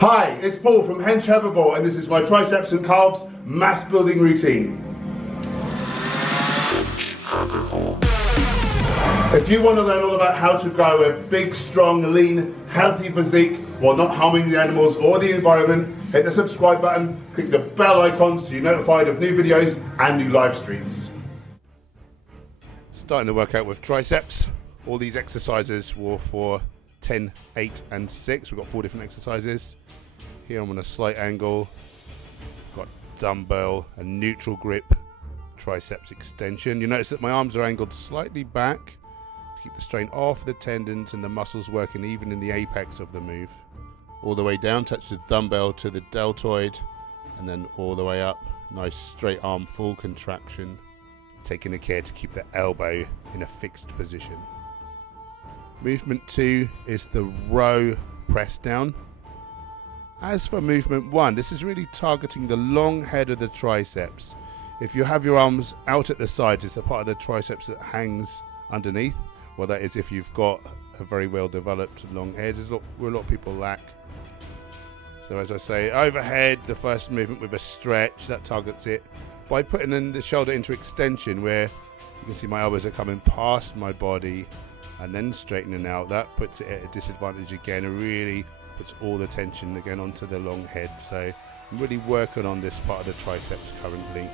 Hi, it's Paul from Hench Herbivore, and this is my triceps and calves mass building routine. If you want to learn all about how to grow a big, strong, lean, healthy physique while not harming the animals or the environment, hit the subscribe button, click the bell icon so you're notified of new videos and new live streams. Starting the workout with triceps. All these exercises were for 10, 8 and 6. We've got 4 different exercises. Here I'm on a slight angle. Got dumbbell and neutral grip triceps extension. You notice that my arms are angled slightly back to keep the strain off the tendons and the muscles working even in the apex of the move. All the way down, touch the dumbbell to the deltoid, and then all the way up. Nice straight arm, full contraction. Taking the care to keep the elbow in a fixed position. Movement 2 is the row press down. As for movement 1, this is really targeting the long head of the triceps. If you have your arms out at the sides, it's the part of the triceps that hangs underneath. Well, that is if you've got a very well developed long head, where a lot of people lack. So as I say, overhead, the first movement with a stretch, that targets it. By putting in the shoulder into extension, where you can see my elbows are coming past my body and then straightening out, that puts it at a disadvantage again and really puts all the tension again onto the long head. So I'm really working on this part of the triceps currently.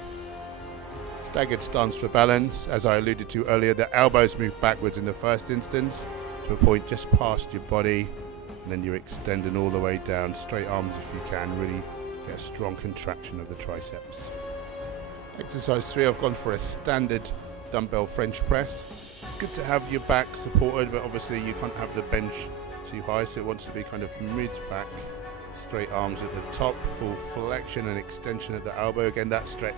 Staggered stance for balance. As I alluded to earlier, the elbows move backwards in the first instance to a point just past your body, and then you're extending all the way down. Straight arms if you can, really get a strong contraction of the triceps. Exercise 3, I've gone for a standard dumbbell French press. Good to have your back supported, but obviously you can't have the bench too high, so it wants to be kind of mid-back. Straight arms at the top, full flexion and extension at the elbow. Again, that stretch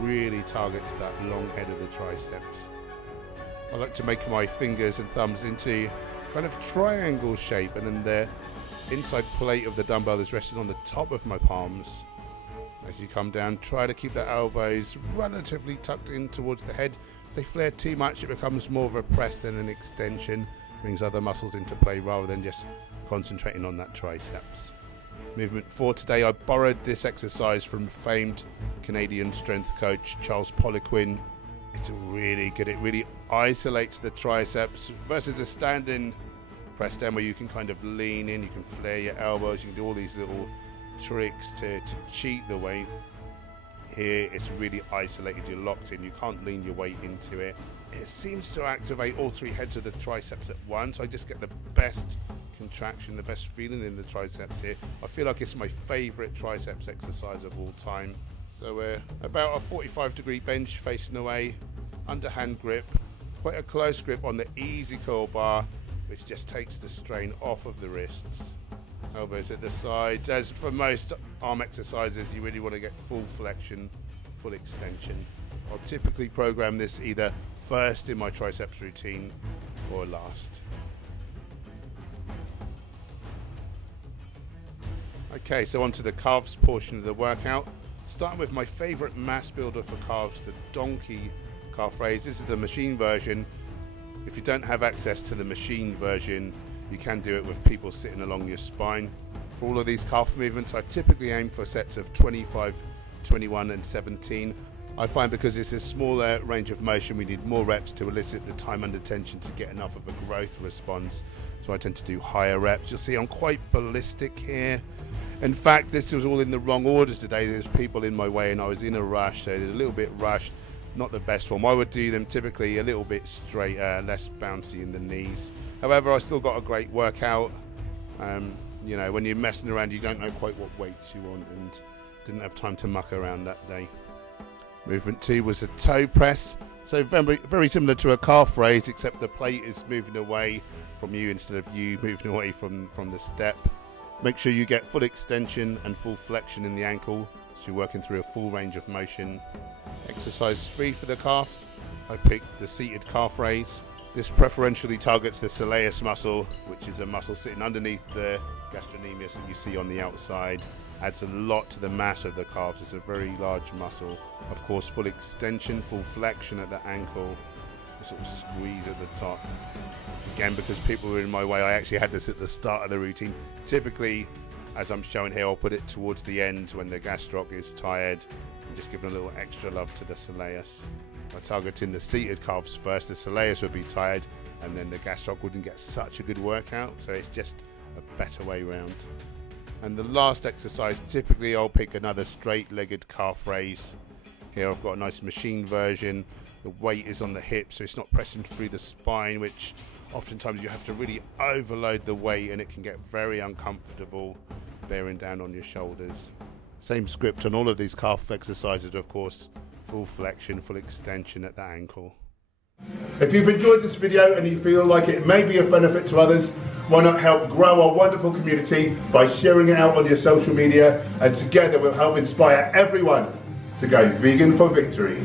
really targets that long head of the triceps. I like to make my fingers and thumbs into kind of triangle shape, and then the inside plate of the dumbbell is resting on the top of my palms. As you come down, try to keep the elbows relatively tucked in towards the head. If they flare too much, it becomes more of a press than an extension. Brings other muscles into play rather than just concentrating on that triceps. Movement 4 today, I borrowed this exercise from famed Canadian strength coach Charles Poliquin. It's really good. It really isolates the triceps versus a standing press down where you can kind of lean in, you can flare your elbows, you can do all these little tricks to cheat the weight. Here it's really isolated, you're locked in, you can't lean your weight into it. It seems to activate all 3 heads of the triceps at once. I just get the best contraction, the best feeling in the triceps here. I feel like it's my favorite triceps exercise of all time. So we're about a 45-degree bench facing away, underhand grip, quite a close grip on the easy curl bar, which just takes the strain off of the wrists. Elbows at the sides. As for most arm exercises, you really want to get full flexion, full extension. I'll typically program this either first in my triceps routine or last. Okay, so on to the calves portion of the workout. Starting with my favorite mass builder for calves, the donkey calf raise. This is the machine version. If you don't have access to the machine version, you can do it with people sitting along your spine. For all of these calf movements, I typically aim for sets of 25, 21 and 17. I find because it's a smaller range of motion, we need more reps to elicit the time under tension to get enough of a growth response. So I tend to do higher reps. You'll see I'm quite ballistic here. In fact, this was all in the wrong order today. There's people in my way and I was in a rush, so there's a little bit rushed. Not the best form. I would do them typically a little bit straighter, less bouncy in the knees. However, I still got a great workout. You know, when you're messing around, you don't know quite what weights you want, and didn't have time to muck around that day. Movement 2 was a toe press. So very similar to a calf raise, except the plate is moving away from you instead of you moving away from the step. Make sure you get full extension and full flexion in the ankle, so you're working through a full range of motion. Exercise 3 for the calves, I picked the seated calf raise. This preferentially targets the soleus muscle, which is a muscle sitting underneath the gastrocnemius that you see on the outside. Adds a lot to the mass of the calves. It's a very large muscle. Of course, full extension, full flexion at the ankle, a sort of squeeze at the top. Again, because people were in my way, I actually had this at the start of the routine. Typically, as I'm showing here, I'll put it towards the end when the gastroc is tired, and just giving a little extra love to the soleus. By targeting the seated calves first, the soleus would be tired, and then the gastroc wouldn't get such a good workout, so it's just a better way round. And the last exercise, typically I'll pick another straight-legged calf raise. Here I've got a nice machine version. The weight is on the hips, so it's not pressing through the spine, which oftentimes you have to really overload the weight and it can get very uncomfortable bearing down on your shoulders. Same script on all of these calf exercises, of course. Full flexion, full extension at the ankle. If you've enjoyed this video and you feel like it may be of benefit to others, why not help grow our wonderful community by sharing it out on your social media, and together we'll help inspire everyone to go vegan for victory.